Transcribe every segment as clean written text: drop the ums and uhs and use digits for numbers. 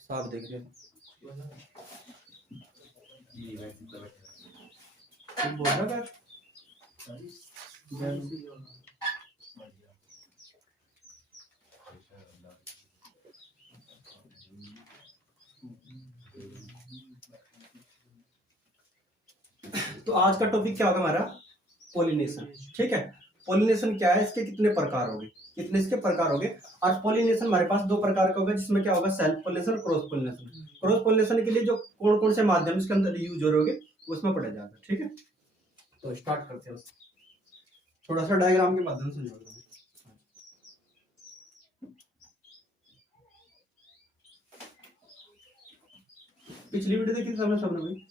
साफ देख रहे बोल रहा तो आज का टॉपिक क्या होगा हमारा? पोलिनेशन। ठीक है, पोलिनेशन क्या है, इसके कितने प्रकार होंगे, कितने इसके प्रकार होंगे। और पोलिनेशन हमारे पास दो प्रकार का होगा, जिसमें क्या होगा, सेल्फ पोलिनेशन और क्रॉस पोलिनेशन। क्रॉस पोलिनेशन के लिए जो कौन कौन से माध्यम इसके अंदर यूज हो रहे होंगे उसमें पढ़ा जाएगा। ठीक है, तो स्टार्ट करते हैं। थोड़ा सा डायग्राम के माध्यम से समझाता हूँ। पिछली वीडियो देखी सबने भाई?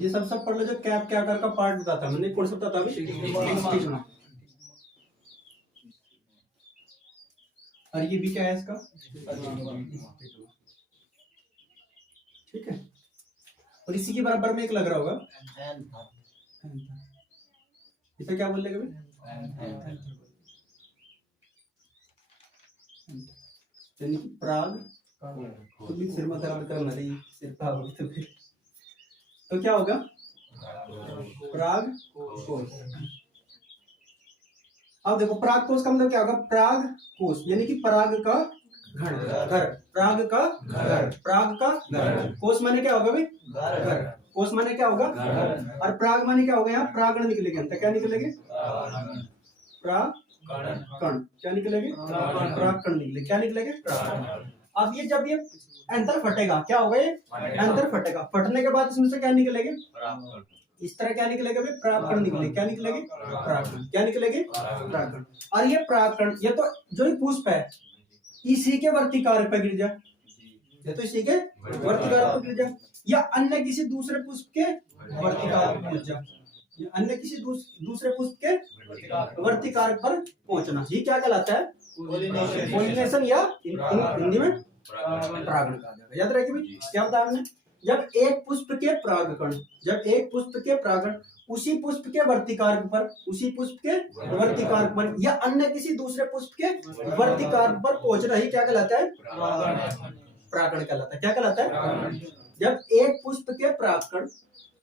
ये सब पढ़ लो। जो कैप के आकार का पार्ट बताता मैंने, कौन सा बताता अभी? और ये भी क्या है इसका? ठीक है, और इसी के बराबर में एक लग रहा होगा, इसे क्या बोल लेगा? प्राग सिर में दर्द करना रही, सिर पे होगी तो क्या होगा? प्राग कोश। अब देखो, प्राग कोश का मतलब क्या होगा? प्राग कोश यानी कि पराग का घर, प्राग का घर, प्राग का घर। कोश माने क्या होगा भाई? घर। कोश माने क्या होगा? और प्राग माने क्या होगा? यहाँ प्रागण निकलेंगे, अंत क्या निकलेंगे? प्रागकण। क्या निकलेंगे? प्रागकण निकले। क्या निकलेंगे? प्रागकण। अब ये जब ये अंतर फटेगा, क्या होगा? ये अंतर फटेगा, फटने के बाद इसमें से क्या निकलेंगे? इस तरह क्या निकलेगा भाई? प्रागकण निकले। क्या निकलेंगे? प्रागकण। क्या निकलेंगे? प्रागकण। और ये प्रागकण, ये तो जो ही पुष्प है इसी के वर्तिकारक पे गिर जा, ये तो इसी के वर्तिकारक पे गिर जा, या अन्य किसी दूसरे पुष्प के वर्तिकारक पर पहुंच जा, या अन्य किसी दूसरे पुष्प के वर्तिकारक पर पहुंचना, ये क्या कहलाता है? पोलिनेशन, या हिंदी में परागण कहा जाएगा। याद रखिए भाई, क्या बताया हमने? जब एक पुष्प के परागकण, जब एक पुष्प के परागण उसी पुष्प के वर्तिकारक पर, उसी पुष्प के वर्तिकारक पर, या अन्य किसी दूसरे पुष्प के वर्तिकारक पर पहुंचना ही क्या कहलाता है? परागण कहलाता है। क्या कहलाता है? जब एक पुष्प के परागकण,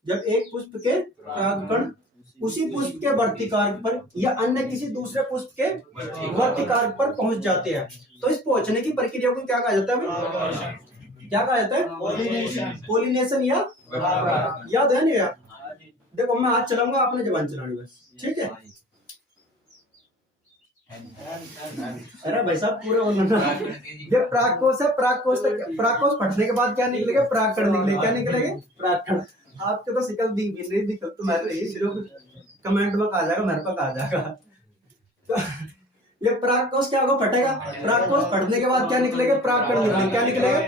जब एक पुष्प के परागकण उसी पुष्प के वर्तिकारक पर या अन्य किसी दूसरे पुष्प के वर्तिकारक पर पहुंच जाते हैं, तो इस पहुंचने की प्रक्रिया को क्या कहा जाता है? क्या कहा जाता है? पोलिनेशन या याद है नहीं? देखो, मैं हाथ चलाऊंगा, आपने जबान चलानी बस। ठीक है, अरे भाई साहब पूरे बोलना। ये प्रागकोश है, प्रागकोश फटने के बाद क्या निकलेगा? प्रागकण निकलेगा। क्या निकलेगा? प्रागकण। आपके तो शिकल दिख भी नहीं, दिक्कत तो मैं रही, सिर्फ कमेंट में कहा जाएगा, मेरे पास आ जाएगा। तो ये प्रागकोश क्या होगा? फटेगा। प्रागकोश फटने के बाद क्या निकलेगा? प्रागकण निकलेगा। क्या निकलेगा?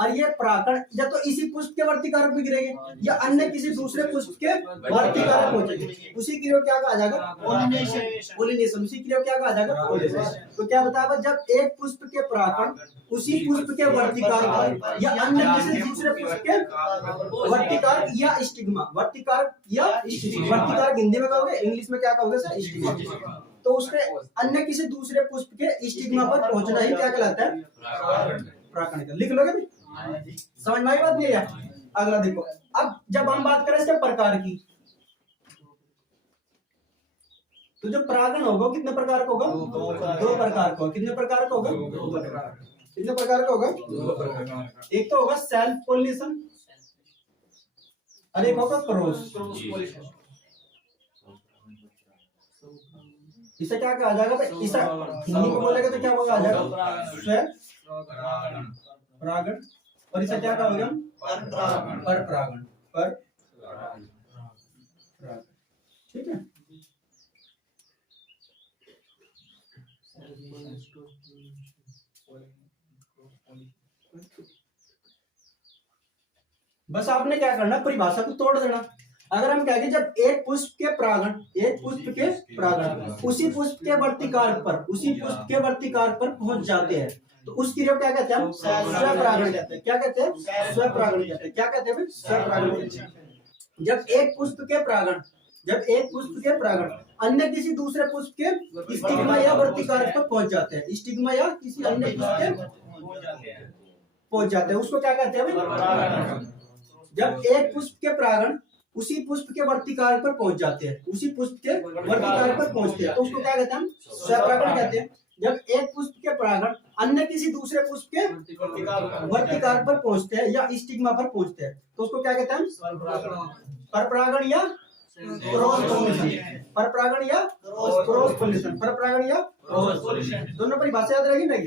और ये प्रागकण या तो इसी पुष्प के वर्तिकारक में गिरेंगे या अन्य किसी दूसरे पुष्प के वर्तिकारक पहुंचेंगे, उसी क्रिया को क्या कहा जाएगा? पोलिनेशन। उसी क्रिया को क्या कहा जाएगा? पोलिनेशन। तो क्या बताया? जब एक पुष्प के परागकण उसी पुष्प के वर्तिकारक या अन्य किसी दूसरे पुष्प के वर्तिकारक या स्टिग्मा, वर्तिकारक या स्टिग्मा, वर्तिकारक हिंदी में कहोगे, इंग्लिश में क्या कहोगे सर? स्टिग्मा। तो उसके अन्य किसी दूसरे पुष्प के स्टिग्मा पर पहुंचना ही क्या कहलाता है? परागकण। लिख लोगे भी, समझ में आई बात? नहीं है? अगला देखो, अब जब हम बात करें इसके प्रकार की, तो जो परागण होगा कितने प्रकार का होगा? दो प्रकार का। कितने प्रकार का होगा? कितने प्रकार का होगा? एक तो होगा सेल्फ पोलिनेशन और एक होगा क्रॉस पोलिनेशन। इसे क्या कहा जाएगा? इसे हिंदी में बोलेगा तो क्या होगा? आ जाएगा सेल्फ परागण, और इसे क्या कहोगे? पर परागण। पर परागण। ठीक है, बस आपने क्या करना, परिभाषा को तोड़ देना। अगर हम कहेंगे जब एक पुष्प के परागण उसी पुष्प के वर्तिकार्क पर पहुंच जाते हैं तो उस क्रिया को क्या कहते हैं हम? स्वपरागण कहते हैं। क्या कहते हैं? स्वपरागण कहते हैं। क्या कहते हैं? स्वपरागण कहते हैं। जब एक पुष्प के परागण अन्य किसी दूसरे पुष्प के स्टिग्मा या वर्तिकार्क पर पहुंच जाते हैं, स्टिग्मा या किसी अन्य पुष्प के पहुंच जाते हैं, उसको क्या कहते हैं? जब एक पुष्प के परागण उसी पुष्प के वर्तिकार्क पर पहुंच जाते हैं, तो उसको क्या कहते हैं हम? स्वपरागण कहते हैं। जब एक पुष्प के परागण अन्य किसी दूसरे पुष्प के वर्तिकार्क पर पहुंचते हैं या स्टिग्मा पर पहुंचते हैं तो उसको क्या कहते हैं? परपरागण या परपरागण या दोनों परिभाषा याद रहेगी नहीं?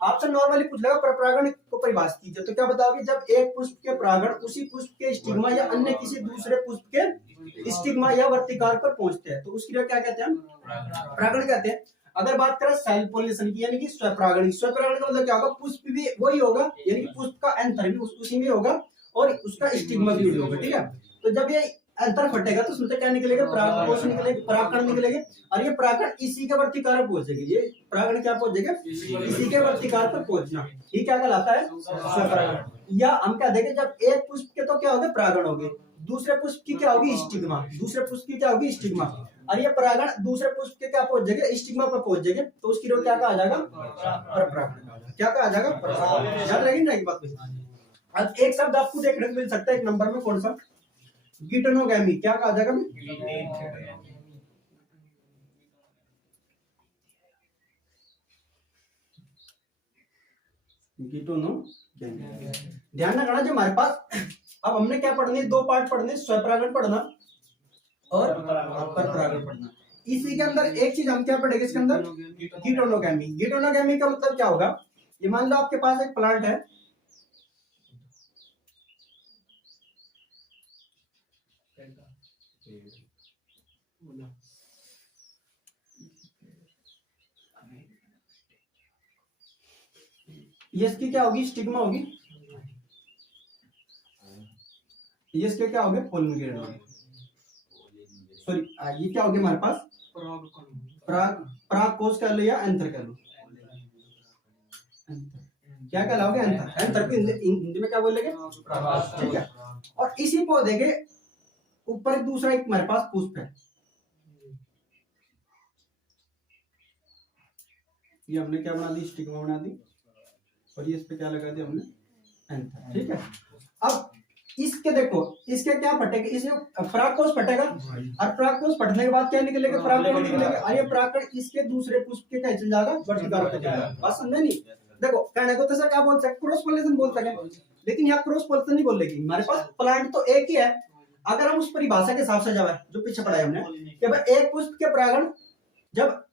आपसे नॉर्मली पूछ लेगा परपरागण को परिभाषित कीजिए तो क्या बताओगे? जब एक पुष्प के परागण उसी पुष्प के स्टिग्मा या अन्य किसी दूसरे पुष्प के स्टिग्मा या वर्तिकार्क पर पहुंचते हैं तो उसकी क्या कहते हैं? परागण कहते हैं। अगर बात करें सेल्फ पॉलिनेशन की यानी कि स्वपरागण का मतलब क्या होगा? पुष्प भी वही होगा यानी कि पुष्प का एंथर भी उसी में होगा और उसका स्टिग्मा भी होगा। ठीक है, तो जब ये अंतर फटेगा तो उसमें क्या निकलेगा? परागकोश निकलेगा, परागकण निकलेंगे और ये परागकण इसी के वर्तिकार्क पहुंचेगी। ये परागकण क्या पहुंचेगा? इसी के वर्तिकार्क पर पहुंचना, ये क्या कहलाता है? स्वपरागण। या हम क्या देखें जब एक पुष्प के तो क्या होगा? परागण हो गए, दूसरे पुष्प की क्या होगी? स्टिग्मा। और ये परागण दूसरे पुष्प के क्या पहुंच जाएगा? स्टिग्मा पर पहुंच जाएंगे तो उसकी रोग क्या कहा जाएगा? परपरागण। क्या कहा जाएगा? परपरागण। याद रहेगी ना एक बात? अब एक शब्द आपको देखने को मिल सकता है एक नंबर में, कौन सा? गिटोनोगैमी। क्या कहा जाएगा? गिटोनोगैमी। ध्यान रखना जो हमारे पास अब हमने क्या पढ़ने? दो पार्ट पढ़ने, स्वपरागण पढ़ना और परपरागण पढ़ना। इसी के अंदर एक चीज हम क्या पढ़ेंगे इसके अंदर? गिटोनोगैमी का मतलब क्या होगा? ये मान लो आपके पास एक प्लांट है, ये इसकी क्या होगी? स्टिग्मा होगी। ये इसके क्या होंगे? पोलन ग्रेड होंगे। सॉरी, ये क्या होगी हमारे पास? परागकोश कह लो या एंथर कह लो। क्या कहलाओगे? एंथर को हिंदी में क्या बोलेंगे? ठीक है, और इसी पौधे के ऊपर दूसरा एक हमारे पास पुष्प है, ये हमने क्या बना दी? स्टिग्मा बना दी और ये इस पे क्या लगा दिया हमने? एंथर। ठीक है, अब इसके देखो, इसके क्या फटेगा? इसे परागकोश फटेगा और परागकोश फटने के बाद क्या निकलेगा? परागकण निकलेगा और ये परागकण इसके दूसरे पुष्प के कहीं चल जाएगा? वर्तिकार्क पे जाएगा। बात समझे नहीं? देखो कहने को तो सर क्या बोल सकते? क्रॉस पोलिनेशन बोल सकते, लेकिन यहाँ क्रॉस पोलिनेशन नहीं बोलेगी। हमारे पास प्लांट तो एक ही है। अगर हम उस परिभाषा के हिसाब से जाए जो पीछे पढ़ा है हमने कि भाई एक पुष्प के परागण जब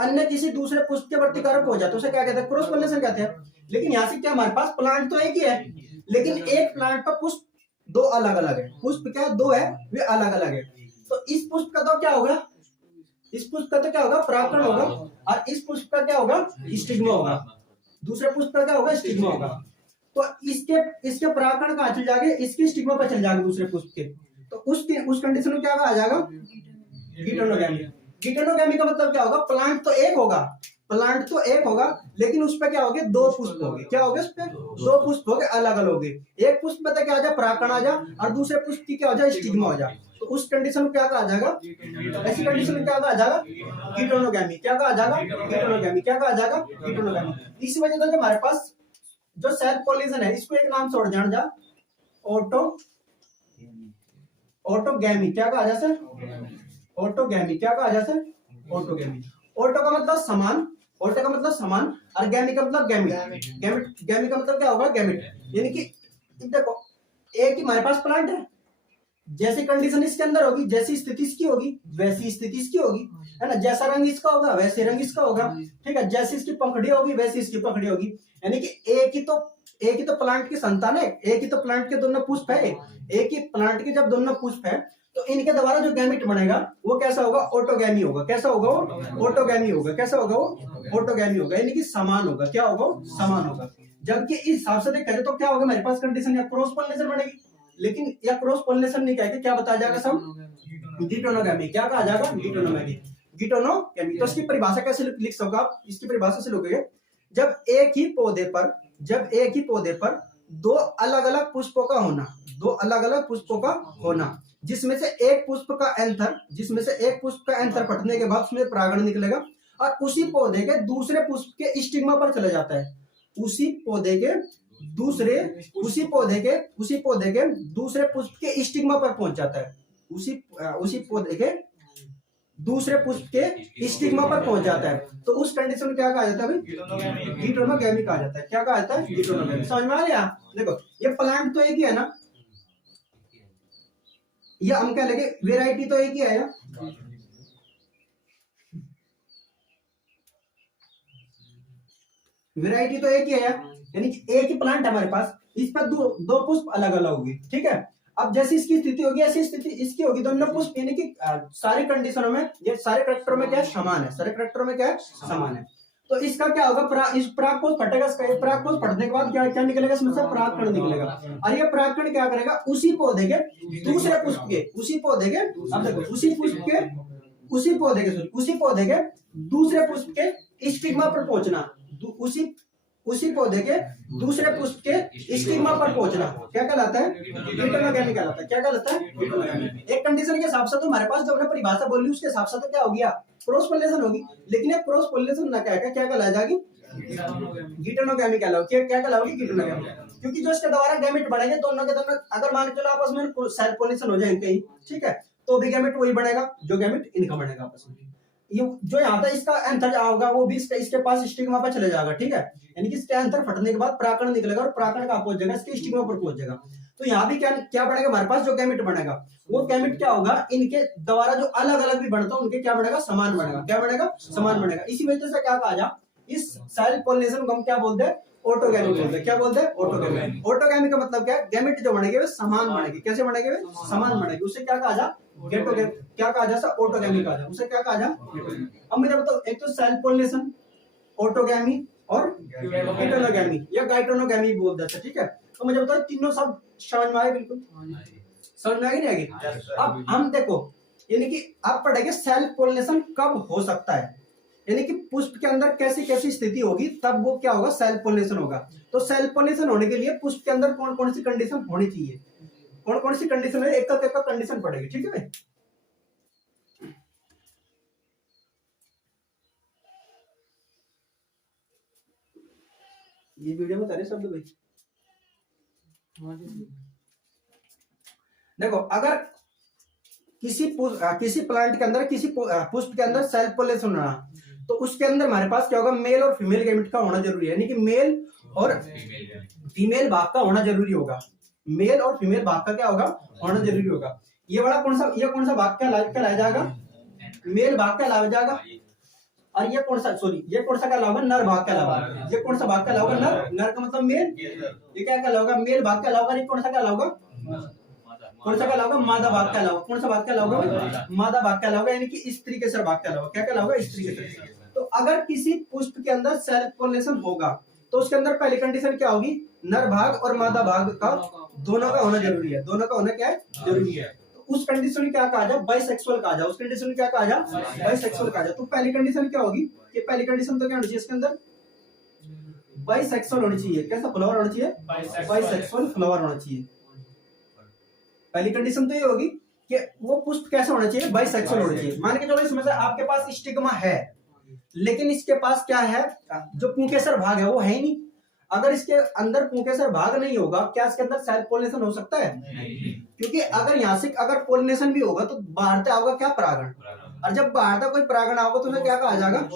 अन्य किसी दूसरे पुष्प के वर्तिकार्क हो जाता है उसे क्या कहते हैं? क्रॉस पोलिनेशन कहते हैं। लेकिन यहाँ से क्या हमारे पास प्लांट तो एक ही है, लेकिन एक प्लांट पर पुष्प दो अलग अलग है। पुष्प क्या दो है? वे अलग अलग है। तो इस पुष्प का तो क्या होगा? इस पुष्प का तो क्या होगा? परागकण होगा और इस पुष्प का क्या होगा? स्टिग्मा होगा। दूसरे पुष्प का क्या होगा? स्टिग्मा होगा। तो इसके परागकण कहाँ चल जाएंगे? इसके स्टिग्मा पर चल जाएंगे दूसरे पुष्प के। तो उस कंडीशन में क्या आ जाएगा? गिटोनोगैमी का मतलब क्या होगा? प्लांट तो एक होगा लेकिन उस पर क्या होगा? दो पुष्प होंगे। क्या होगा? उस पर दो पुष्प होंगे, अलग अलग होंगे। एक पुष्प में क्या आ जाए? परागकण आ जाए और दूसरे पुष्प की क्या हो जाए? स्टिग्मा हो जाए। तो उस कंडीशन में क्या कहा जाएगा? ऐसी कंडीशन में क्या कहा जाएगा? गिटोनोगैमी। क्या कहा जाएगा? गिटोनोगैमी। इसी वजह से हमारे पास जो सेल्फ पॉलिनेशन है इसको एक नाम से और जान जा, ऑटोगैमी। क्या कहा जाए सर? ऑटोगैमी। क्या कहा जाए सर? ऑटोगैमी। ऑटो का मतलब समान, और गैमी का मतलब गैमिट का मतलब क्या होगा? गैमिट। यानी कि देखो एक ही हमारे पास प्लांट है, जैसी कंडीशन इसके अंदर होगी, जैसी स्थिति इसकी होगी वैसी स्थिति इसकी होगी, है ना? जैसा रंग इसका होगा वैसे रंग इसका होगा। ठीक है, जैसी इसकी पंखड़ी होगी वैसी इसकी पंखड़ी होगी। यानी कि एक ही तो प्लांट की संतान है, एक ही तो प्लांट के दोनों पुष्प है। एक ही प्लांट के जब दोनों पुष्प है तो इनके द्वारा जो गैमिट बनेगा वो कैसा होगा? ऑटोगैमी होगा। कैसा होगा वो? ऑटोगैमी होगा। कैसा होगा वो? ऑटोगैमी होगा, यानी कि समान होगा। क्या होगा? समान होगा। जबकि इस हिसाब से देखा जाए तो क्या होगा हमारे पास कंडीशन? या क्रॉस पोलिनेशन बनेगी। लेकिन या क्रॉस पोलिनेशन नहीं कह के क्या बताया जाएगा सब गिटोनोगैमी। क्या कहा जाएगा? गिटोनोगैमी। गिटोनोगैमी। तो इसकी परिभाषा कैसे लिख सकोगे आप? इसकी परिभाषा से लोगे जब एक ही पौधे पर दो अलग अलग पुष्पों का होना, जिसमें से एक पुष्प का एंथर फटने के बाद उसमें परागण निकलेगा और उसी पौधे के दूसरे पुष्प के स्टिग्मा पर चला जाता है। उसी पौधे के दूसरे पुष्प के स्टिग्मा पर पहुंच जाता है। उसी पौधे के दूसरे पुष्प के स्टिग्मा पर पहुंच जाता है। तो उस कंडीशन में क्या कहा जाता है भाई? गिटोनोगैमी कहा जाता है। क्या कहा जाता है? गिटोनोगैमी। समझ में आ गया? देखो ये प्लांट तो एक ही है ना, ये हम क्या लगे वेराइटी तो एक ही है ना, वेराइटी तो एक ही है यानी कि एक ही प्लांट है हमारे पास, इस पर दो पुष्प अलग अलग होगी। ठीक है, अब जैसी इसकी स्थिति होगी ऐसी स्थिति इसकी होगी। दोनों पुष्प यानी कि सारी कंडीशनों में ये सारे करेक्टरों में क्या है? समान है। सारे करेक्टरों में क्या है? समान है। तो इसका क्या होगा? इस परागकोश फटेगा। परागकोश फटने के बाद क्या निकलेगा? इसमें से परागकण निकलेगा और ये परागकण क्या करेगा? उसी पौधे के दूसरे पुष्प के अब देखो उसी पौधे के दूसरे पुष्प के स्टिग्मा पर पहुंचना, उसी पौधे के दूसरे पुष्प के स्टिग्मा पर पहुंचना क्या कहलाता है? गिटोनोगैमी कहलाता है। क्या कहलाता है? गिटोनोगैमी। एक कंडीशन के हिसाब से तो हमारे पास जो हमने परिभाषा बोली उसके हिसाब से तो क्या हो गया? क्रॉस पोलिनेशन होगी। लेकिन ये क्रॉस पोलिनेशन ना क्या कहला जाएगी? गिटोनोगैमी कहलाओगी। क्या कहलाओगी? गिटोनोगैमी। क्योंकि जो इसके द्वारा गैमेट बढ़ेंगे दोनों के दोनों, अगर मान के चलो आपस में सेल्फ पोलिनेशन हो जाए कहीं, ठीक है, तो भी गैमेट वही बनेगा जो गैमेट इनका बनेगा आपस में। ये जो यहाँ था इसका एंथर होगा वो भी इसके पास स्टिग्मा पर चले जाएगा। ठीक है, यानी कि इसका एंथर फटने के बाद परागकण निकलेगा और परागकण कहाँ पहुंच जाएगा? इसके स्टिग्मा पर पहुंच जाएगा। तो यहाँ भी क्या बनेगा हमारे पास? जो गैमेट बनेगा वो गैमेट क्या होगा? इनके द्वारा जो अलग अलग भी बनता है उनके क्या बनेगा? समान बनेगा। क्या बनेगा? समान बनेगा। इसी वजह से क्या कहा जा, इस सेल्फ पोलिनेशन को हम क्या बोलते हैं? ऑटोगैमी बोलते हैं। क्या बोलते हैं? ऑटोगैमी। ऑटोगैमी का मतलब क्या है? गैमेट जो बनेंगे वे समान बनेंगे। कैसे बनेंगे? वे समान बनेंगे। उसे क्या कहा जा? गेटोगैमी। क्या कहा जा? ऑटोगैमी कहा जा। उसे क्या कहा जा? अब मुझे बताओ, एक तो सेल्फ पोलिनेशन, ऑटोगैमी और गिटोनोगैमी या गाइटोनोगैमी बोल देते हैं। ठीक है, तो मुझे बताओ तीनों सब समझ में आए? बिल्कुल समझ में आएगी नहीं आएगी? अब हम देखो यानी कि आप पढ़ेंगे सेल्फ पोलिनेशन कब हो सकता है, यानी कि पुष्प के अंदर कैसी कैसी स्थिति होगी तब वो क्या होगा? सेल्फ पोलिनेशन होगा। तो सेल्फ पोलिनेशन होने के लिए पुष्प के अंदर कौन कौन सी कंडीशन होनी चाहिए? कौन कौन सी कंडीशन है? एक कंडीशन पड़ेगी। ठीक है भाई, ये वीडियो में करे शब्द भाई। देखो अगर किसी प्लांट के अंदर किसी पुष्प के अंदर सेल्फ पोलिनेशन होना, तो उसके अंदर हमारे पास क्या होगा? मेल और फीमेल गैमेट का होना जरूरी है, यानी कि मेल और फीमेल भाग का होना जरूरी होगा। मेल और फीमेल भाग का क्या होगा? होना जरूरी होगा। ये कौन सा भाग कहलाया जाएगा? मेल भाग कहलाया जाएगा। और ये कौन सा कहलाएगा? नर भाग कहलाएगा। ये कौन सा भाग कहलाएगा? नर का मतलब मेल। ये क्या कहलाएगा? मेल भाग कहलाएगा। ये कौन सा कहलाएगा? मादा भाग कहलाएगा। कौन सा भाग कहलाएगा? मादा भाग कहलाएगा, यानी कि स्त्री केसर भाग कहलाएगा। क्या कहलाएगा? स्त्री केसर। तो अगर किसी पुष्प के अंदर सेल्फ पोलिनेशन होगा तो उसके अंदर पहली कंडीशन क्या होगी? नर भाग और मादा भाग का दोनों का होना जरूरी है। दोनों का होना क्या है? जरूरी है। तो उस कंडीशन में क्या कहा जाए? बाइसेक्सुअल कहा जाए। उस कंडीशन में क्या कहा जाए? बाइसेक्सुअल कहा जाए। तो पहली कंडीशन क्या होगी? कि पहली कंडीशन तो क्या होनी चाहिए इसके अंदर? बाइसेक्सुअल होनी चाहिए। कैसा फ्लावर होना चाहिए? बाइसेक्सुअल फ्लावर होना चाहिए। पहली कंडीशन तो ये होगी कि वो पुष्प कैसा होना चाहिए? बाइसेक्सुअल होना चाहिए। मान के चलो इसमें से आपके पास स्टिग्मा है, लेकिन इसके पास क्या है? जो पुंकेसर भाग है वो है ही नहीं। अगर इसके अंदर पुंकेसर भाग नहीं होगा, क्या इसके अंदर सेल्फ पोलिनेशन हो सकता है? नहीं। क्योंकि अगर यहाँ से अगर पोलिनेशन भी होगा तो बाहर से होगा क्या? परागण। और जब बाहर से कोई परागण होगा तो उसे क्या कहा जाएगा?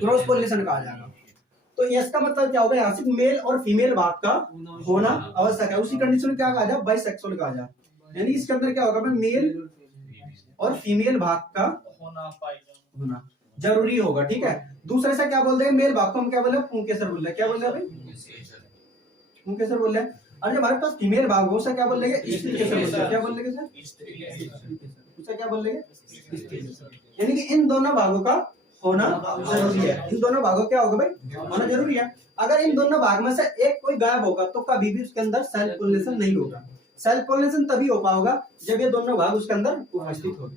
क्रॉस पोलिनेशन कहा जाएगा। तो इसका मतलब क्या होगा? यहाँ से मेल और फीमेल भाग का होना आवश्यक है। उसी कंडीशन में क्या कहा जाए? बाइसेक्सुअल कहा जाए। यानी इसके अंदर क्या होगा? मेल और फीमेल भाग का होना जरूरी होगा। ठीक है, दूसरे से क्या बोलते हैं? मेल भाग को हम क्या बोले? पुंकेसर बोल रहे। क्या बोल रहे भाई? पुंकेसर बोल रहे। और जब हमारे पास फीमेल भाग हो उसे क्या बोल लेंगे? स्त्री केसर बोल रहे। क्या बोल लेंगे सर? उसे क्या बोल लेंगे? यानी कि इन दोनों भागों का होना जरूरी है। इन दोनों भागों क्या होगा भाई? होना जरूरी है। अगर इन दोनों भाग में से एक कोई गायब होगा तो कभी भी उसके अंदर सेल्फ पोलिनेशन नहीं होगा। सेल्फ पोलिनेशन तभी हो पाएगा जब ये दोनों भाग उसके अंदर उपस्थित हो।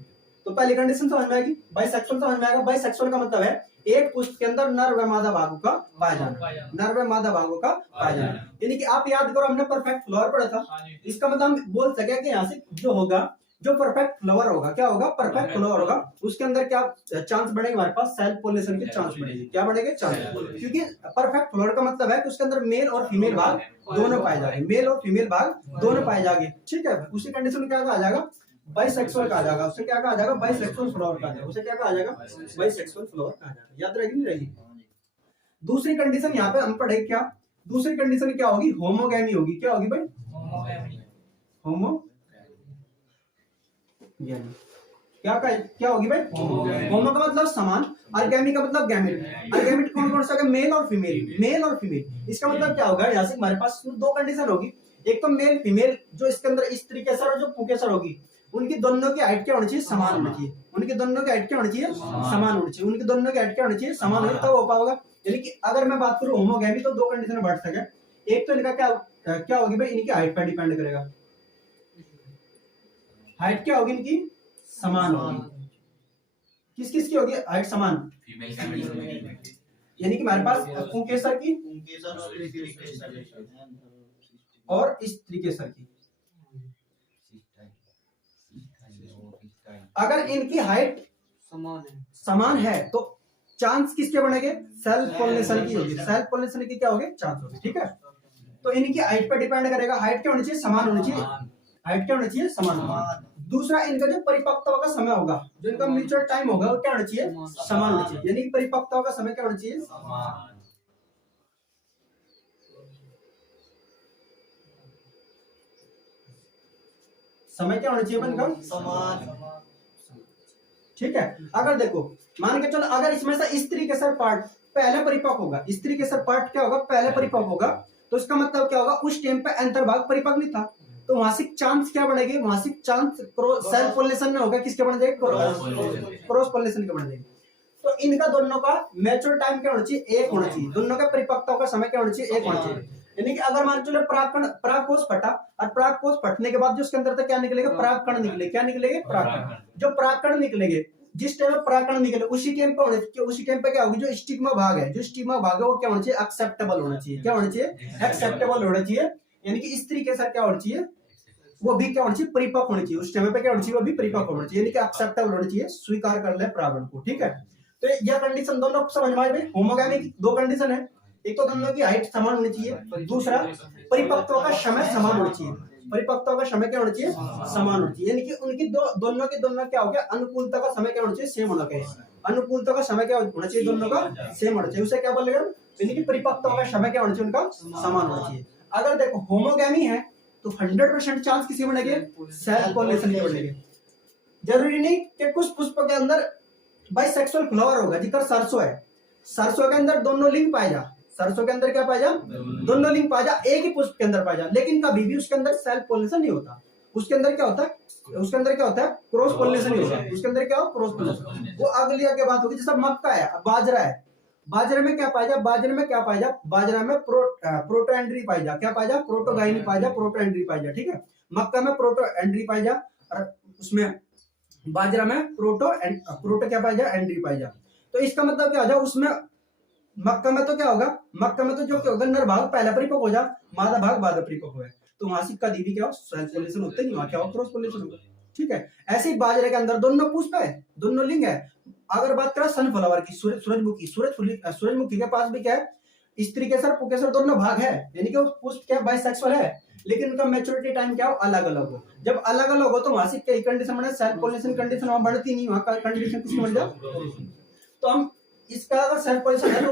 तो पहली कंडीशन समझ में आएगी, बाइसेक्सुअल समझ में आएगा। बाइसेक्सुअल का मतलब है एक पुष्प के अंदर नर व मादा भागों का पाया जाना, नर व मादा भागों का पाया जाना। यानी कि आप याद करो, हमने परफेक्ट फ्लावर पढ़ा था, इसका मतलब हम बोल सके कि यहाँ से जो होगा, जो परफेक्ट फ्लावर होगा, क्या होगा, परफेक्ट फ्लावर होगा, उसके अंदर क्या चांस बढ़ेगा, हमारे पास सेल्फ पोलिनेशन के चांस बढ़ेगी। क्या बढ़ेगा, चांस, क्योंकि परफेक्ट फ्लावर का मतलब है कि उसके अंदर मेल और फीमेल भाग दोनों पाए जाएंगे, मेल और फीमेल भाग दोनों पाए जाएंगे। ठीक है, उसी कंडीशन में क्या आ जाएगा, बाइसेक्सुअल का आ जाएगा। उससे क्या कहा जाएगा, बाइसेक्सुअल फ्लावर का आ जाएगा। उसे क्या कहा जाएगा, बाइसेक्सुअल फ्लावर कहा जाएगा। याद रहेगी नहीं रहेगी। दूसरी कंडीशन यहाँ पे हम पढ़े क्या, दूसरी कंडीशन क्या होगी, होमोगैमी होगी। क्या होगी भाई, होमोगैमी। क्या होगी भाई, होमो का मतलब समान, और गैमी का मतलब गैमेट। और गैमेट कौन कौन सा है, मेल और फीमेल, मेल और फीमेल। इसका मतलब क्या होगा, यहाँ से हमारे पास दो कंडीशन होगी, एक तो मेल फीमेल, जो इसके अंदर स्त्री केसर और जो पुंकेसर होगी, उनकी दोनों की हाइट क्या होनी चाहिए, समान होनी चाहिए। उनकी दोनों की हाइट क्या होनी चाहिए, समान होनी चाहिए। उनकी दोनों की हाइट क्या होनी चाहिए, समान होनी, तब हो पाएगा। यानी कि अगर मैं बात करूं होमोगैमी, तो दो कंडीशन बढ़ सके। एक तो इनका क्या होगी भाई, इनकी हाइट पर डिपेंड करेगा। हाइट क्या होगी इनकी, समान होगी। किस किस की होगी हाइट, समान, फीमेल का। यानी कि हमारे पास पुंकेसर की और स्त्री केसर की, अगर इनकी हाइट समान है तो चांस किसके बनेंगे, सेल्फ पोलिनेशन की होगी। सेल्फ पोलिनेशन की क्या होगी, चांस होगी। ठीक है, तो इनकी हाइट पर डिपेंड करेगा। हाइट क्या होनी चाहिए, समान होनी चाहिए। हाइट क्या होनी चाहिए, समान होनी। दूसरा, इनका जो परिपक्वता का समय होगा, जो इनका म्यूचुअल टाइम होगा, वो क्या होना चाहिए, समान होना चाहिए। यानी परिपक्वता का समय क्या होना चाहिए, समय क्या होना चाहिए इनका, समान। ठीक है, अगर देखो मान के चलो, अगर इसमें से स्त्री केसर पार्ट पहले परिपक्व होगा, स्त्री केसर पार्ट क्या होगा, पहले परिपक्व होगा, तो इसका मतलब क्या होगा, उस टाइम पे अंतर्भाग परिपक्व नहीं था, तो मासिक चांस क्या बढ़ेगी, मासिक चांस सेल्फ पोलिनेशन में होगा, किसके बन जाएगी, क्रॉस पोलिनेशन के बन जाएगी। तो इनका दोनों का मैच्योर टाइम क्या होना चाहिए, एक होना चाहिए। दोनों का परिपक्वता का समय क्या होना चाहिए, एक होना चाहिए। यानी कि अगर मान चलो परागकोश फटा, और परागकोश फटने के बाद जो उसके अंदर तक क्या निकलेगा, परागकण निकलेगा। क्या निकलेगा, परागकण। जो परागकण निकलेंगे, जिस टाइम परागकण निकले, उसी टाइम पे क्या होगी, जो स्टिग्मा भाग है, जो स्टिग्मा भाग है, वो क्या होना चाहिए, एक्सेप्टेबल होना चाहिए। क्या होना चाहिए, एक्सेप्टेबल होना चाहिए। यानी कि स्त्री के साथ क्या होना चाहिए, वो भी क्या होना चाहिए, परिपक्व होनी चाहिए। उस टाइम पे क्या होना चाहिए, वो भी परिपक्व होना चाहिए। यानी कि एक्सेप्टेबल होना चाहिए, स्वीकार कर ले परागण को। ठीक है, तो यह कंडीशन दोनों समझ में आई। होमोगैमी की दो कंडीशन है, एक तो दोनों की हाइट समान होनी चाहिए, दूसरा परिपक्वता का समय समान होना चाहिए। परिपक्वता का समय क्या होना चाहिए, समान होना चाहिए। यानी कि उनकी दोनों क्या हो गया, अनुकूलता का समय क्या होना चाहिए, सेम होना चाहिए। अनुकूलता का समय क्या होना चाहिए, दोनों का सेम होना चाहिए। उसे क्या बोलेगा, यानी कि परिपक्वता का समय क्या होना चाहिए, उनका समान होना चाहिए। अगर देखो होमोगैमी है तो 100% चांस किसी बनेंगे, सेल्फ पोलिनेशन के बनेंगे। जरूरी नहीं कि कुछ पुष्प के अंदर बाइसेक्सुअल फ्लावर होगा, जिधर सरसों है, सरसों के अंदर दोनों लिंग पाए जा, सरसों के अंदर क्या पाया जा, दोनों लिंग पाया जा, एक ही पुष्प के अंदर पाया जा, लेकिन कभी भी उसके अंदर सेल्फ पोलिनेशन नहीं होता। उसके अंदर क्या होता है, उसके अंदर क्या होता है, क्रॉस पोलिनेशन ही होता है। उसके अंदर क्या हो, क्रॉस पोलिनेशन। वो अगली आगे बात होगी। जैसे मक्का है, बाजरा है, बाजरे में क्या पाया जा, बाजरे में क्या पाया जा, बाजरा में प्रोटो एंड्री पाई जा। क्या पाया जा, प्रोटोगाइनी पाया जा, प्रोटो एंड्री पाई जा। ठीक है, मक्का में प्रोटो एंड्री पाई जा, और उसमें बाजरा में प्रोटो क्या पाया जा, एंड्री पाई जा। तो इसका मतलब क्या हो जा, उसमें मक्का में तो क्या होगा, मक्का में तो जो क्या होगा, नर भाग पहला परिपक्व हो जा, मादा भाग बाद परिपक्व है, तो वहां से कभी भी क्या हो, सेल्फ पोलिनेशन होते नहीं, वहां क्या हो, क्रॉस पोलिनेशन होगा। ठीक है, ऐसे ही बाजरे के अंदर दोनों पुष्प है, दोनों लिंग है। अगर बात करें सनफ्लावर की, सूरजमुखी के पास भी क्या है, स्त्री केसर पुंकेसर दोनों भाग है, यानी कि वो पुष्प क्या बाइसेक्सुअल है, लेकिन उनका मैच्योरिटी टाइम क्या हो, अलग अलग हो। जब अलग अलग हो तो वहां से कई कंडीशन बने, सेल्फ पोलिनेशन कंडीशन वहां बढ़ती नहीं, वहां का कंडीशन किसकी बन जाए। तो हम इसका अगर सेल्फ पोलिनेशन है तो